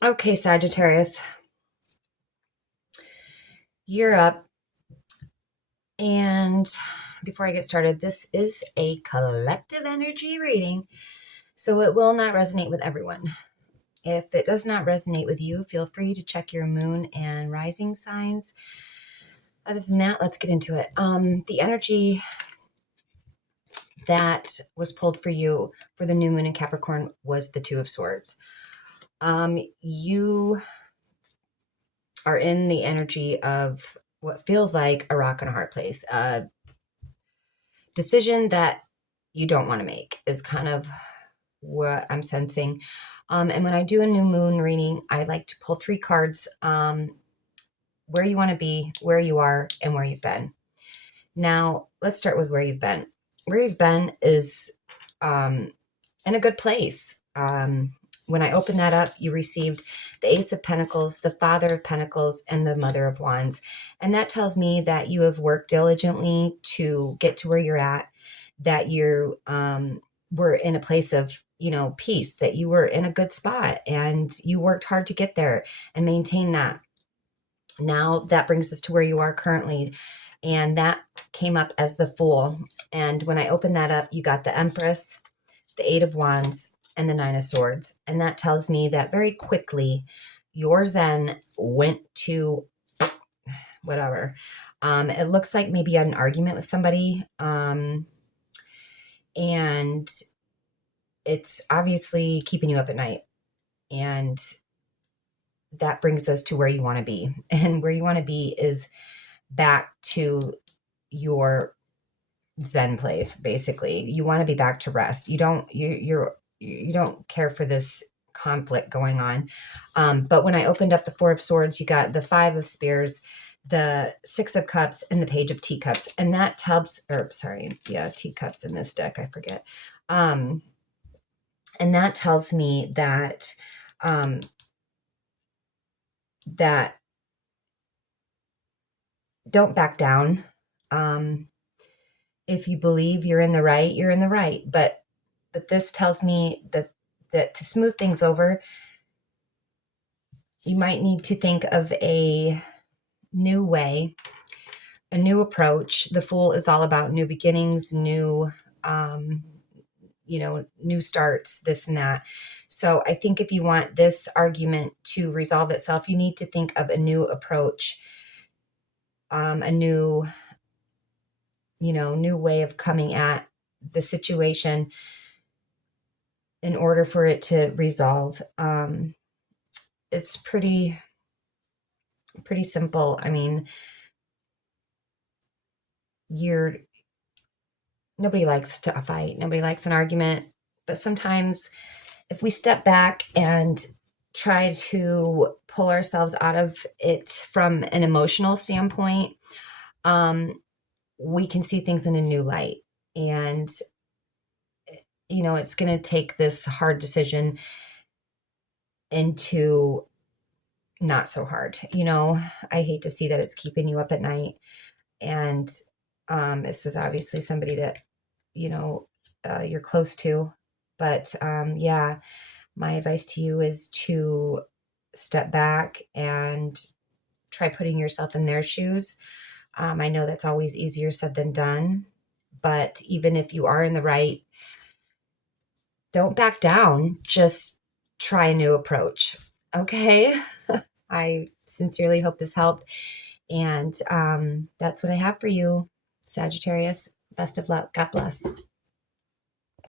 Okay, Sagittarius, you're up. And before I get started, this is a collective energy reading, so it will not resonate with everyone. If it does not resonate with you, feel free to check your moon and rising signs. Other than that, let's get into it. The energy that was pulled for you for the new moon in Capricorn was the Two of Swords. You are in the energy of what feels like a rock and a hard place. Decision that you don't want to make is kind of what I'm sensing. And when I do a new moon reading, I like to pull 3 cards, where you want to be, where you are, and where you've been. Now, let's start with where you've been. Where you've been is in a good place. When I opened that up, you received the Ace of Pentacles, the Father of Pentacles, and the Mother of Wands. And that tells me that you have worked diligently to get to where you're at, that you were in a place of, peace, that you were in a good spot and you worked hard to get there and maintain that. Now that brings us to where you are currently. And that came up as the Fool. And when I opened that up, you got the Empress, the Eight of Wands, and the Nine of Swords. And that tells me that very quickly your Zen went to whatever. It looks like maybe you had an argument with somebody. And it's obviously keeping you up at night. And that brings us to where you want to be. And where you want to be is back to your Zen place. Basically, you want to be back to rest. You don't care for this conflict going on. But when I opened up the Four of Swords, you got the Five of Spears, the Six of Cups, and the Page of Teacups. And that teacups in this deck, I forget. And that tells me that that don't back down. If you believe you're in the right, you're in the right. But this tells me that to smooth things over, you might need to think of a new way, a new approach. The Fool is all about new beginnings, new starts, this and that. So I think if you want this argument to resolve itself, you need to think of a new approach, a new way of coming at the situation in order for it to resolve. It's pretty simple. I mean, nobody likes to fight. Nobody likes an argument. But sometimes if we step back and try to pull ourselves out of it from an emotional standpoint, we can see things in a new light. And, it's going to take this hard decision into not so hard. I hate to see that it's keeping you up at night. And this is obviously somebody that, you're close to. But yeah, my advice to you is to step back and try putting yourself in their shoes. I know that's always easier said than done. But even if you are in the right, don't back down. Just try a new approach. Okay? I sincerely hope this helped. And that's what I have for you, Sagittarius. Best of luck. God bless.